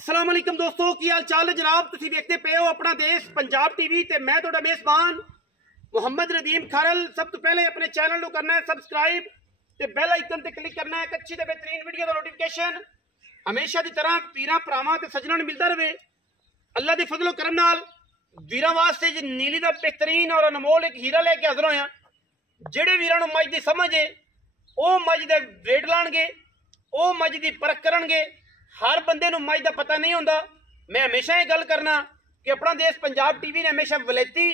अस्सलाम वालेकुम दोस्तों, की हाल चाल है जनाब। तुसीं देखते पे हो अपना देश पंजाब टीवी ते मैं तुहाडा मेज़बान मुहम्मद नदीम खारल। सब तो पहले अपने चैनल को करना है सबसक्राइब ते बेल आइकन ते क्लिक करना है। एक अच्छी ते बेहतरीन वीडियो का नोटिफिकेशन हमेशा की तरह वीरां भरावां ते सज्जनां नूं मिलता रहे। अल्लाह दे फजलो करम नाल वीरां वास्ते जी नीली दा बेहतरीन और अनमोल एक हीरा लेके हाज़र होया। जिहड़े वीरां नूं मज दी समझ है वो मज दे रेट लाणगे, वो मज दी परख करनगे। हर बंदे नूं मज दा पता नहीं होंदा। मैं हमेशा ये गल करना कि अपना देश पंजाब टीवी ने हमेशा वलैती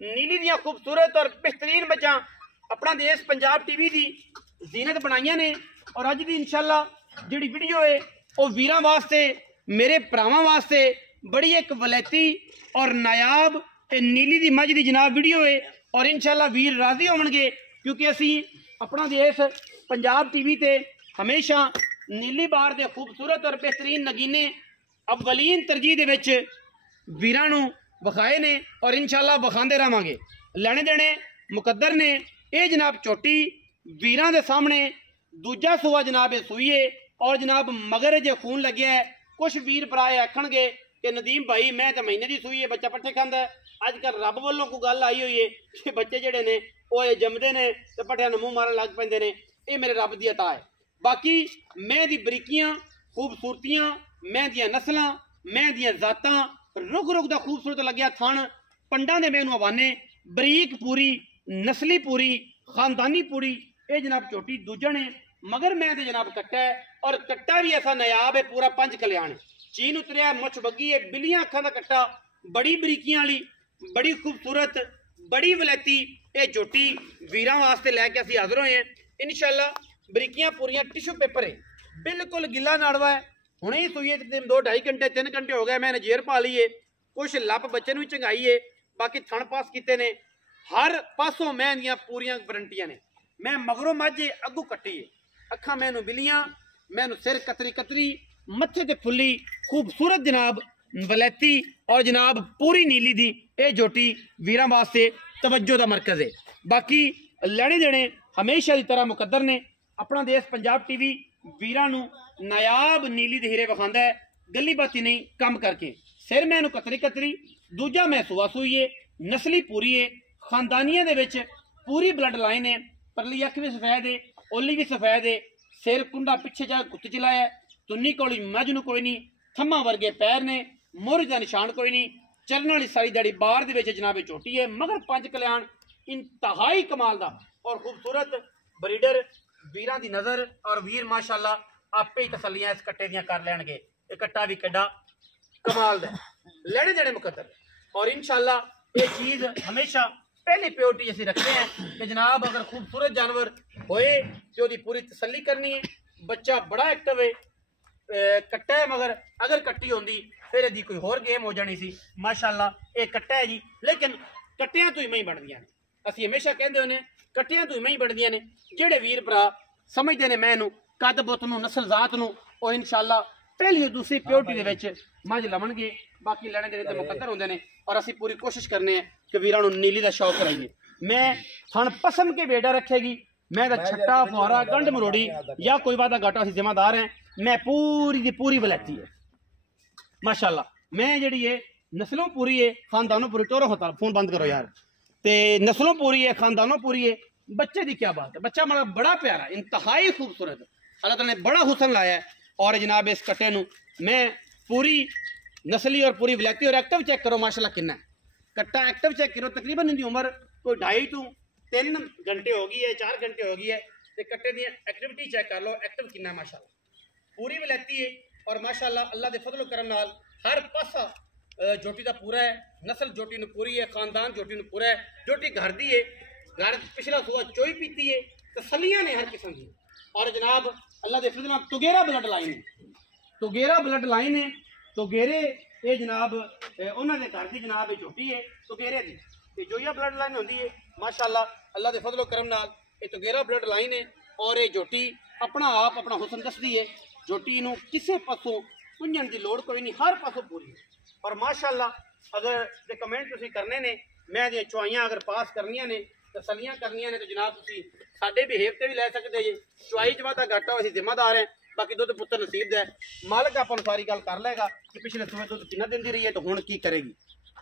नीली दियां खूबसूरत और बेहतरीन मज्जां अपना देश पंजाब टीवी की जीनत बनाइयां ने। और अज दी इंशाअल्लाह जिहड़ी वीडियो है वो वीरां वास्ते मेरे भरावां वास्ते बड़ी एक वलैती और नायाब ते नीली दी मज दी जनाब वीडियो है। और इंशाअल्लाह वीर राजी होवणगे क्योंकि असी अपना देश पंजाब टीवी ते हमेशा नीली बार दे खूबसूरत और बेहतरीन नगीने अव्वलीन तरजीह दे विच वीरां नूं विखाए ने और इंशाअल्लाह विखांदे रहांगे। लैणे देणे मुकद्दर ने ये जनाब चोटी वीरां दे सामने दूजा सूआ जनाब सूई है। और जनाब मगर जे खून लग्या है। कुछ वीर भराए आखणगे कि नदीम भाई मैं तो महीने की सूई है, बच्चा पट्ठे खांदा है। अजकल रब वालों को गल आई हुई है कि बच्चे जिहड़े ने वो जमदे ने ते पट्ठियां नूं मूँह मारन लग पैंदे ने। ये मेरे रब दी अता है। बाकी मैं दी बरीकियां खूबसूरतियां, मैं दियां नस्लां, मैं दियां जातां, रुग रुग दा खूबसूरत लग्या थण पंडां दे मैनू हवाने बरीक पूरी नस्ली पूरी खानदानी पूरी ये जनाब चोटी दूजा ने। मगर मैं तो जनाब कट्टा है और कट्टा भी ऐसा नायाब है पूरा 5 कल्याण है। चीन उतरिया मुछ बग्गी है, बिलियां अखां दा कट्टा, बड़ी बरीकियां वाली, बड़ी खूबसूरत, बड़ी वलैती ये चोटी वीरां वास्ते लैके असीं हाज़र होए हैं। इंशाअल्लाह बरीकियां पूरियां टिशू पेपर है, बिल्कुल गिला नाड़वा है। हुणे ही सूई 2-2.5 घंटे 3 घंटे हो गए। मैंने जेर पा ली है, कुछ लप बच्चे भी चंगाई है, बाकी थण पास किते ने। हर पासों मैं दियां पूरियां वारंटियां ने। मैं मगरों मझ अगू कट्टी है, अखां मैनू बिलियां, मैनू सिर कतरी कतरी, मत्थे ते फुल्ली खूबसूरत जनाब वलैती और जनाब पूरी नीली दी ये जोटी वीरां वास्ते तवज्जो दा मरकज है। बाकी लैणे देणे हमेशा की तरह मुकद्दर ने। अपना देश पंजाब टीवी वीरां नूं नायाब नीली दे हीरे विखांदा है, गली बाती नहीं कम करके। सिर मैनू कतरी कतरी, दूजा मैं सुआ सूई है, नस्ली पूरी है, खानदानियां दे विच पूरी ब्लड लाइन है। परली अख भी सफेद है, ओली भी सफेद है, सिर कुंडा पिछे जा गुत्त चलाया है, तुन्नी कोली मज नूं कोई नहीं, थम्मा वर्गे पैर ने, मोहर का निशान कोई नहीं, चलने वाली सारी दाड़ी बार दे विच जनाब चोटी है। मगर 5 कल्याण इंतहाई कमाल दा और खूबसूरत ब्रीडर वीरां दी नज़र। और वीर माशाअल्लाह आपे ही तसलियां इस कट्टे दियां कर लैणगे। ये कट्टा भी किड्डा कमाल दा लैणे देणे मुकद्दर। और इंशाअल्लाह ये चीज़ हमेशा पहली प्योरिटी असीं रखते हैं कि जनाब अगर खूबसूरत जानवर होए तो उसकी पूरी तसल्ली करनी है। बच्चा बड़ा एक्टिव है, कट्टा है, मगर अगर कट्टी होंदी फिर यदि कोई होर गेम हो जानी सी। माशाअल्लाह ये कट्टा है जी, लेकिन कट्टियां तो ही बनदियां ने। असीं हमेशा कहते होने कट्टियां तो ही बनदियां ने। जिहड़े वीर भरा समझते ने मैनू कद बुत नूं नस्ल जात नूं वो इंशाअल्लाह पहली और दूसरी प्योरिटी दे विच मझ लवणगे। बाकी लैणे देणे ते मुकद्दर होंदे ने और असीं पूरी कोशिश करने हैं कि वीरां नूं नीली दा शौक कराइए। मैं थण पसंद के बेड़ा रखेगी, मैं तो छट्टा फुहारा गंढ मरोड़ी या कोई वादा घाटा असीं जिम्मेदार हैं। मैं पूरी दी पूरी वलैती है माशाअल्लाह। मैं जिहड़ी है नस्लों पूरी है, खानदानों पूरी। टोरो होता फोन बंद करो यार। ते नस्लों पूरी है, खानदानों पूरी है। बच्चे की क्या बात है, बच्चा मेरा बड़ा प्यारा इंतहाई खूबसूरत, अल्लाह ताला ने बड़ा हुसन लाया है। और जनाब इस कट्टे नूं मैं पूरी नस्ली और पूरी वलैती और एक्टिव चेक करो माशाअल्लाह कितना है। कट्टा एक्टिव चेक करो, तकरीबन इनकी उम्र कोई 2.5 to 3 घंटे हो गई है, 4 घंटे हो गई है। तो कट्टे दी एक्टिविटी चेक कर लो, एक्टिव कितना है माशाअल्लाह। पूरी वलैती है और माशाअल्लाह अल्लाह दे फजल करम नाल हर पासा जोटी का पूरा है। नस्ल जोटी नूं पूरी है, खानदान जोटी नूं पूरा है। जोटी घर दी है, घर पिछला सुआ चोई पीती है, तसलियां ने हर किस्म की। और जनाब अल्लाह दे फजल नाल तुगेरा ब्लड लाइन है, तुगेरा ब्लड लाइन है। तुगेरे ये जनाब उन्हां दे घर दी जनाब चोटी है तुगेरे दी, ये जोइया ब्लड लाइन होंदी है माशाअल्लाह। अल्लाह दे फजल करम नाल ये तुगेरा ब्लड लाइन है और ये जोटी अपना आप अपना हुसन दसदी है। जोटी नूं किसी पासों पुंजण की लोड़ कोई नहीं, हर पासों पूरी है। और माशाअल्लाह अगर दे कमेंट तुसीं करने ने, मैं दी चुआइयां अगर पास करनियां ने, तसलियां करनियां ने, तो जनाब तुसीं साडे बिहेव ते भी लै सकदे जे। चुआई च वादा घाटा असीं जिम्मेदार हैं, बाकी दुध पुत्र नसीब दा है। मालक आपां नूं सारी गल कर लेगा कि पिछले सूबे दुध किन्ना दिंदी रही है तो हुण की करेगी।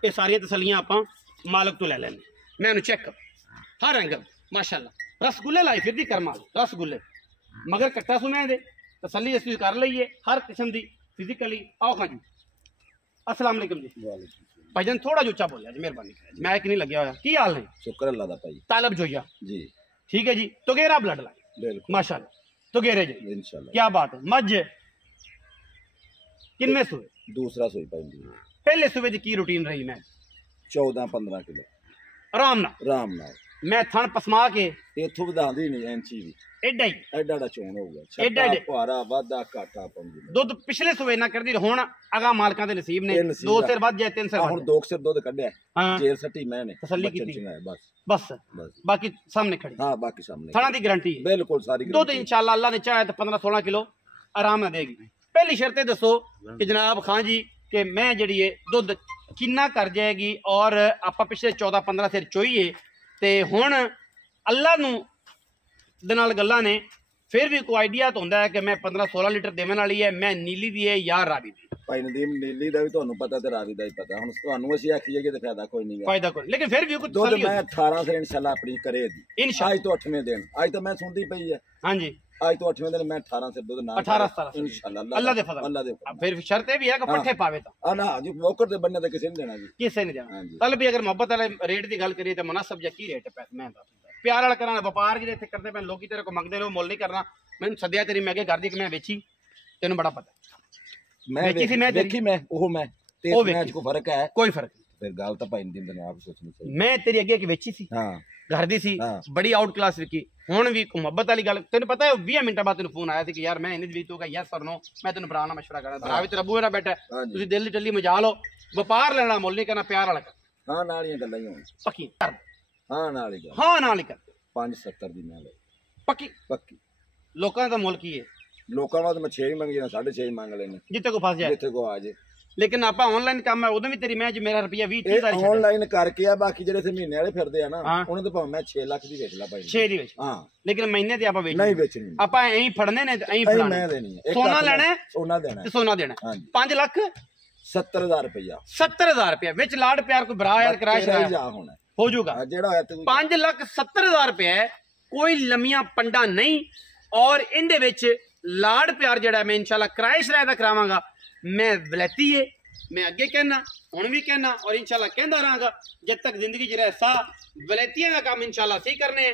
ये सारियां तसलियां आपां मालक तो ले लैने। मैं उन्हें चेक हर एंगल माशाअल्लाह रसगुल्ले लाई फिर करमा रसगुल्ले मगर कट्टा सुने दे तसली असीं कर लईए हर किस्म की फिजिकली। आओ खां जी अस्सलाम वालेकुम जी। भाईजान थोड़ा जो उच्चा बोलिया जी मेहरबानी, मैक नहीं लग्या होया। की हाल है? शुक्र अल्लाह दा भाई। तालब जोया जी ठीक है जी। तो गेरा ब्लड लाइन बिल्कुल माशाअल्लाह। तो गेरे जी इंशाल्लाह क्या बात है। मज किन्ने सुबह? दूसरा सोई पाई पहले सुबह की की रूटीन रही? मैं 14-15 किलो आराम नाल मैं थन पसमा के इथों वधांदी नहीं इंची भी एडा ही एडा चोण होगा एडा छटा भारा वाधा घाटा पाउंदी दुध पिछले सुबह ना करदी हुण अगा मालकां दे नसीब ने 2 सिर वध जाए 3 सिर हुण 2 सिर दुध कढिया हां जेल सट्टी मैंने तसल्ली कीती बस बाकी सामने खड़ी। हां बाकी सामने थना दी गारंटी है बिल्कुल सारी दुध इंशाल्लाह अल्लाह ने चाहे तो 15-16 किलो आराम नाल देगी। पहली शर्त दसो कि जनाब खान जी कि मैं जिहड़ी है दुध किन्ना कर जाएगी और आपां पिछले 14-15 सिर चोईए ते हुण अल्लाह नूं दे नाल गल्लां ने फिर भी कोई आइडिया तो होंदा है कि मैं 15-16 लीटर देवन वाली है मैं नीली दी है या रावी दी। भाई नदीम नीली दा भी तुहानू पता ते रावी दा ही पता। हुण तुहानू असीं आखीए कि ते फायदा कोई नहीं है फायदा कोई लेकिन फिर भी कुछ दुध मैं 18 से इंशाल्लाह अपनी करे दी इंशाल्लाह आज तो 8वें दिन आज तो मैं सुनदी पई है। हां जी आज तो 8वें दिन मैं 18 से दुध ना 18-17 इंशाल्लाह अल्लाह दे फजल फिर शर्त है भी है कि पट्ठे पावे तो ना जी मौके ते बनने ते किसी ने देना जी किसे नहीं देना। कल भी अगर मोहब्बत वाले रेट की गल करिए तो मुनासिब जा की रेट है पैसे मैं प्यार वाला कराना व्यापार की इतने करते पे लोग तेरे को मंगते मुल नहीं करना। मैंने सद्या तेरी मैं कर दी कि मैं बेची तेन बड़ा पता मैं बेची सी मैं देखी मैं वो मैं तेरे मैच को फर्क है कोई फर्क फिर गाल तो भाई दिन आप सोचनी चाहिए। मैं तेरी अगे की बेची सी हां घर दी सी बड़ी आउट क्लास विकी हुण भी मोहब्बत वाली गल तेन पता है 20 मिनट बाद तेन फोन आया थी कि यार मैं इन्हें भी तू यस और नो मैं तेन भरा मशवरा करना भरा भी तेरा बूहे ना बैठा तुसीं दिल दी टल्ली मजा लो व्यापार लेना मुल नहीं करना प्यार वाला कर। हां नाल ही गल्लां ही होण पक्की कर हां नाल ही हां नाल ही कर 570 दी मैं पक्की पक्की लोकां दा मुल की है लोकां दा मैं 6 ही मंगी ना 6.5 मांग लेने जिते को फस जाए जिते को आ जाए। लेकिन आप ऑनलाइन काम है उदों भी तेरी मैच मेरा रुपया 20-30 हज़ार ऑनलाइन करके आ बाकी जेडे थे महीने वाले फिरदे आ ना उन्हें तो भाव मैं 6 लाख दी बेच ला भाई 6 दी बेच हां लेकिन महीने ते आपा बेच नहीं बेचनी आपा एही फड़ने ने एही फड़ाने मैं देनी है सोना लेना है सोना देना है सोना देना है 5 लाख 70,000 रुपया 70,000 रुपया विच लाड प्यार कोई बरा यार किराया शराया होना हो जाऊगा जेड़ा है 5,70,000 रुपया कोई लमिया पंडा नहीं और इनदे विच लाड प्यार जेड़ा मैं इंशाल्लाह किराए शराया दा करावांगा। मैं वलैती है मैं अगे कहना हुण भी कहना और इंशाल्लाह कहंदा रहांगा जब तक जिंदगी च रह सा वलैतियां दा काम इंशाल्लाह सी करने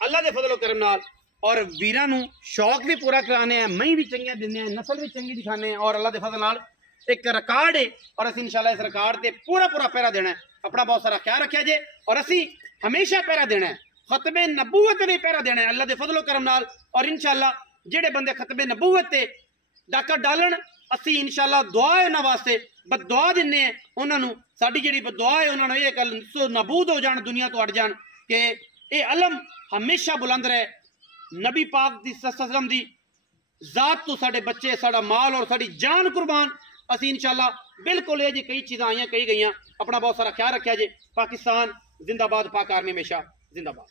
अल्लाह दे फजल करम नाल और वीरां नूं शौक भी पूरा कराने हैं मई भी चंगियां दिंदे हैं नस्ल भी चंगी दिखाने हैं और अल्लाह दे फजल नाल एक रिकॉर्ड है और असीं इंशाल्लाह इस रिकॉर्ड ते पूरा पहरा देना है। अपना बहुत सारा ख्याल रखिया जे और असीं हमेशा पहरा देना है खतबे नबूवत ने पहरा देना है अल्लाह दे फजल करम नाल और इंशाल्लाह जेडे बंदे खतबे नबूवत ते डाका डालन असी इंशाल्लाह दुआ है उन्हां वास्ते बददुआ दिन्ने हैं उन्हां नूं साडी जेहड़ी बददुआ है उन्हां नूं इह गल नबूद हो जाण दुनिया तो हट जाण कि यह अलम हमेशा बुलंद रहे नबी पाक दी सल्लम दी जात तो साडे बच्चे साडा माल और साडी जान कुर्बान असी इंशाल्लाह बिल्कुल ये जी कई चीज़ां आईयां कई गईयां। अपना बहुत सारा ख्याल रखिया जे। पाकिस्तान जिंदाबाद पाक आर्मी हमेशा जिंदाबाद।